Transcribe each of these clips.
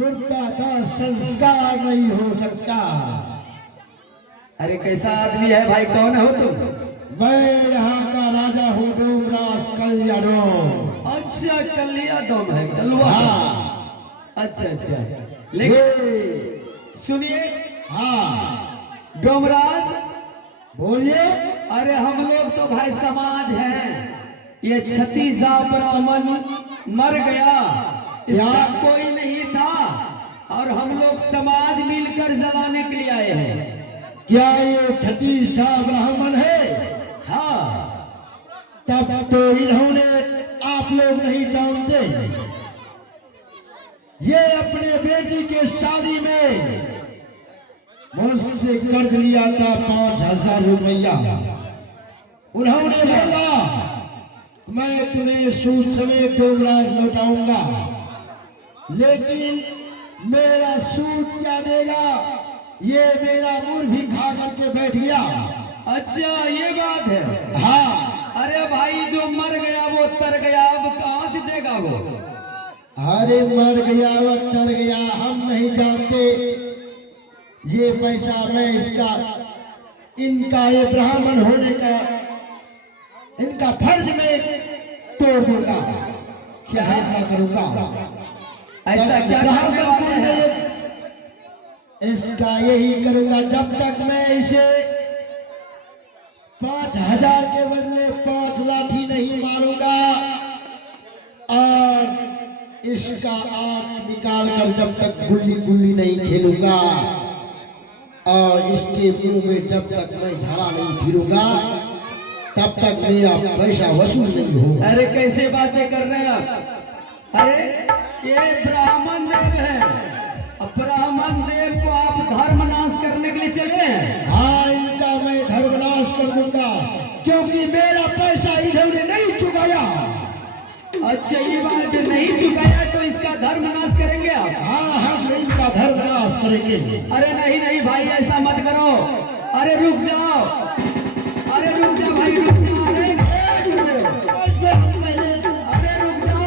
मुर्दा का संस्कार नहीं हो सकता। अरे कैसा आदमी है भाई, कौन हो तुम? मैं यहाँ का राजा हूँ, डोमराज कल्याणोम। अच्छा कल्याणोम है, कलवा। हाँ। अच्छा अच्छा, लेकिन सुनिए। हाँ डोमराज बोलिए। अरे हम लोग तो भाई समाज हैं, ये छत्तीसा ब्राह्मण मर गया, इसका कोई नहीं था और हम लोग समाज मिलकर जलाने के लिए आए हैं। क्या ये छतीश शाह ब्राह्मण है? हाँ, तब तो इन्होंने आप लोग नहीं जानते, ये अपने बेटी के शादी में मुझसे कर्ज लिया था 5,000 रुपया। उन्होंने बोला मैं तुम्हें सूद समेत डोमराज लौटाऊंगा, लेकिन मेरा सूद क्या देगा, ये मेरा मुंह भी खा करके बैठ गया। अच्छा ये बात है। हाँ, अरे भाई जो मर गया वो तर गया, अब कहाँ से देगा वो? अरे मर गया वो तर गया, हम नहीं जानते। ये पैसा मैं इसका इनका ये ब्राह्मण होने का इनका फर्ज में तोड़ दूंगा। क्या ऐसा करूंगा? ऐसा क्या करने वाले हैं? इसका यही करूंगा जब तक मैं इसे 5,000 के बदले 5 लाठी नहीं मारूंगा और इसका आंख निकाल कर जब तक गुल्ली गुल्ली नहीं खेलूंगा और इसके मुंह में जब तक मैं झाड़ा नहीं फिरूंगा तब तक मेरा पैसा वसूल नहीं होगा। अरे कैसे बातें कर रहे हैं आप? अरे ये ब्राह्मण देव है, अब ब्राह्मण देव को आप धर्मनाश करने के लिए चले हैं? हाँ, इनका मैं धर्मनाश कर दूंगा क्योंकि मेरा पैसा इन्होंने नहीं चुकाया। अच्छा ये बात है, नहीं चुकाया तो इसका धर्मनाश करेंगे आप? हाँ, हम इनका धर्मनाश करेंगे। अरे नहीं नहीं भाई ऐसा मत करो। अरे रुक जाओ, अरे रुक जाओ भाई, रुक जाओ। अरे रुक जाओ,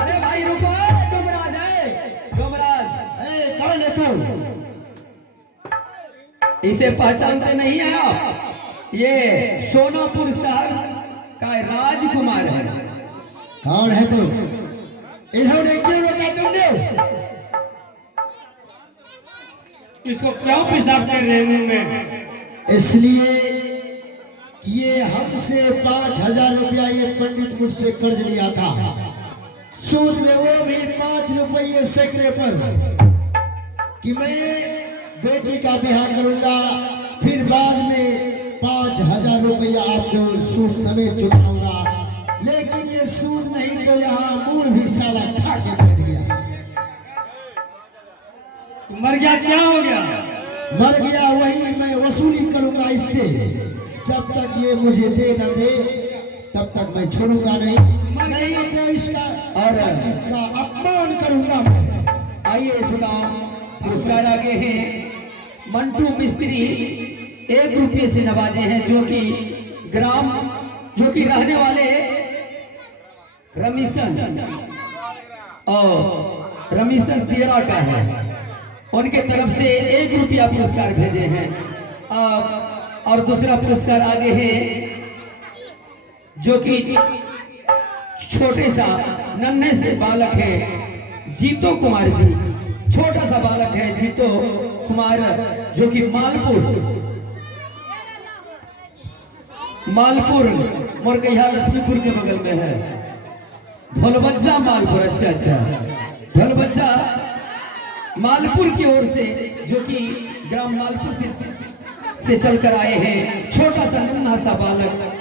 अरे भाई रुको। डुमराज है, डुमराज। कौन है तू? इसे पहचानते नहीं है आप? ये सोनापुर शहर का राजकुमार है। कौन है तू? इन्होंने क्यों रोका तुमने? इसको क्यों पेशाब कर रहे हैं में? इसलिए ये हमसे 5,000 रुपया ये पंडित मुझसे कर्ज लिया था, सूद में वो भी 5 रुपये सैकड़े पर, कि मैं बेटी का ब्याह करूंगा फिर बाद में 5,000 रुपया आपको सूद समेत चुकाऊंगा। लेकिन ये सूद नहीं तो यहाँ मूर भी साला खा के बैठ गया। मर गया, क्या हो गया? मर गया, वही मैं वसूली करूंगा इससे। जब तक ये मुझे दे न दे तब तक मैं छोड़ूंगा नहीं, नहीं तो इसका और इसका अपमान करूंगा मैं। आइए सुनाओ, पुरस्कार आगे हैं। मंटू मिस्त्री 1 रुपये से नवाजे हैं, जो कि रहने वाले रमीशन और रमीशन तेरा का है, उनके तरफ से 1 रुपया पुरस्कार भेजे हैं। और दूसरा पुरस्कार आगे है, जो कि छोटे सा नन्हे से बालक है जीतो कुमार जी, छोटा सा बालक है जीतो कुमार, जो कि मालपुर मोरकैया लक्ष्मीपुर के बगल में है। भोलबज्जा मालपुर, अच्छा भोलबज्जा मालपुर की ओर से, जो कि ग्राम मालपुर से चलकर आए हैं। छोटा सा नन्हा सा बालक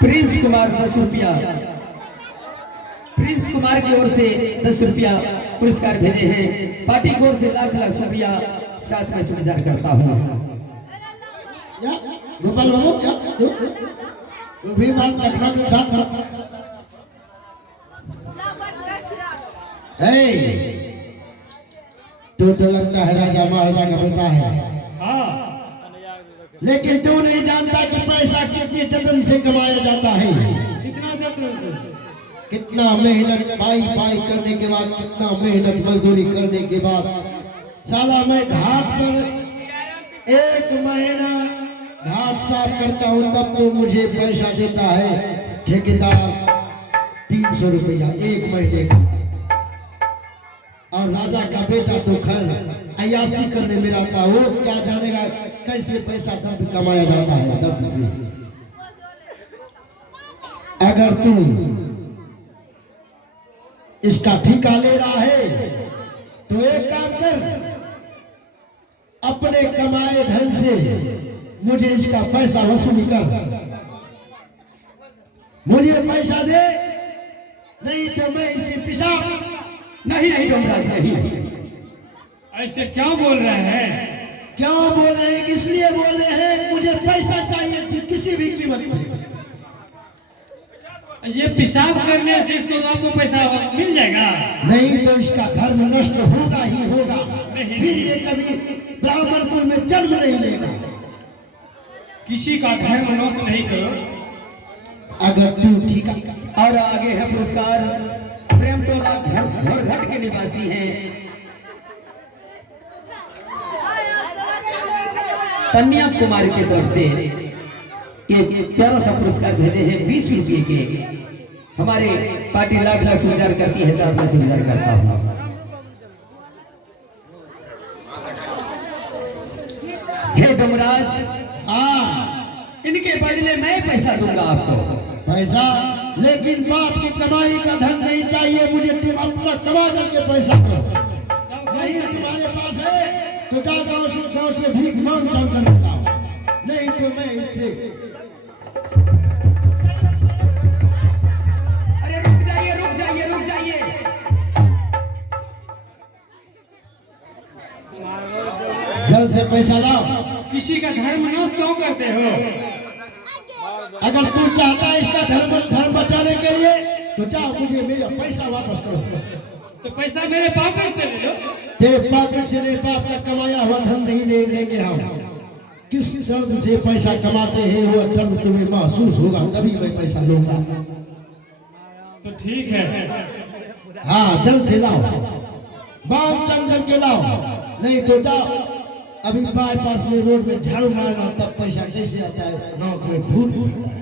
प्रिंस कुमार 10 रुपया, प्रिंस कुमार की ओर से 10 रुपया पुरस्कार भेजे हैं। पार्टी की ओर से लाख रुपया साथ में स्वीकार करता हूँ। गोपाल बाबू क्या वो भी बात रखना तो था। तो लगता है राजा महाराजा का बेटा है। हाँ, लेकिन तू नहीं जानता कि पैसा कितने जतन से कमाया जाता है। कितना जतन से? कितना मेहनत पाई करने के बाद, कितना मेहनत मजदूरी करने के बाद साला मैं घाट पर 1 महीना घाट साफ करता हूँ तब तो मुझे पैसा देता है ठेकेदार 300 रुपया 1 महीने का। और राजा का बेटा तो खैर अयासी करने में रहता, वो क्या जानेगा कैसे पैसा दर्द कमाया जाता है। दर्द से अगर तू इसका ठेका ले रहा है तो एक काम कर, अपने कमाए धन से मुझे इसका पैसा वसूली कर। मुझे पैसा दे, नहीं तो मैं इसे पेशाब। नहीं नहीं डोमराज नहीं। ऐसे क्यों बोल रहे हैं? क्यों बोल रहे हैं? इसलिए बोल रहे हैं मुझे पैसा चाहिए थी किसी भी कीमत पे। ये पेशाब करने से इसको आपको पैसा मिल जाएगा? नहीं तो इसका धर्म नष्ट होगा ही होगा, फिर ये कभी ब्राह्मण कुल में जन्म नहीं लेगा। किसी का धर्म नष्ट नहीं करो। अगर तू ठीक है। और आगे है पुरस्कार प्रेम टोला घोरघट के निवासी हैं कन्या कुमारी की तरफ से ये प्यारा सा पुरस्कार भेजे हैं 20 रुपये के। हमारे पार्टी लाख लाख स्वीकार करती है, साथ में स्वीकार करता हूँ। हे डोमराज, इनके बदले मैं पैसा दूंगा आपको। पैसा? लेकिन बाप की कमाई का धन नहीं चाहिए मुझे, तुम अपना कमा करके पैसा दो। नहीं तुम्हारे पास है तो जा गाँव से भीख मांग कर बताओ, नहीं तो मैं इसे। अरे रुक जाइए रुक जाइए रुक जाइए। जल्द से पैसा लाओ। किसी का धर्म नष्ट क्यों करते हो? अगर तू चाहता है इसका धर्म बचाने के लिए तो जाओ, मुझे मेरा पैसा वापस करो। तो पैसा मेरे पॉकेट से ले लो। तेरे पॉकेट से नहीं, बाप का कमाया हुआ धन नहीं ले लेंगे हम। किस दर्द से पैसा कमाते हैं वो दर्द तुम्हें महसूस होगा, तभी मैं पैसा लूंगा। तो ठीक है। हाँ जल्द से लाओ, बाप चंदन के लाओ, नहीं तो जाओ अभी बाईपास में रोड में झाड़ू मारना, तब पैसा कैसे आता है? गाँव में भूत भूतता है।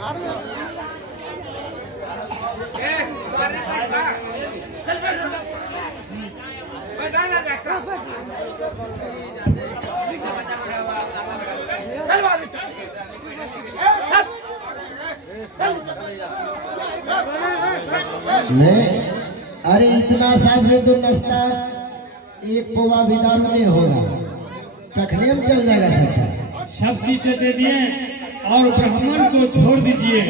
मैं अरे इतना सा से तो नाश्ता एक पौवा भी दारू नहीं होगा, चखने में चल जाएगा सबका। सब चीजें दे दिए और ब्राह्मण को छोड़ दीजिए।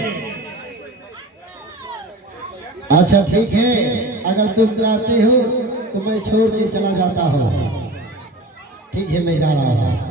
अच्छा ठीक है, अगर तुम चाहते हो तो मैं छोड़ के चला जाता हूँ। ठीक है, मैं जा रहा हूँ।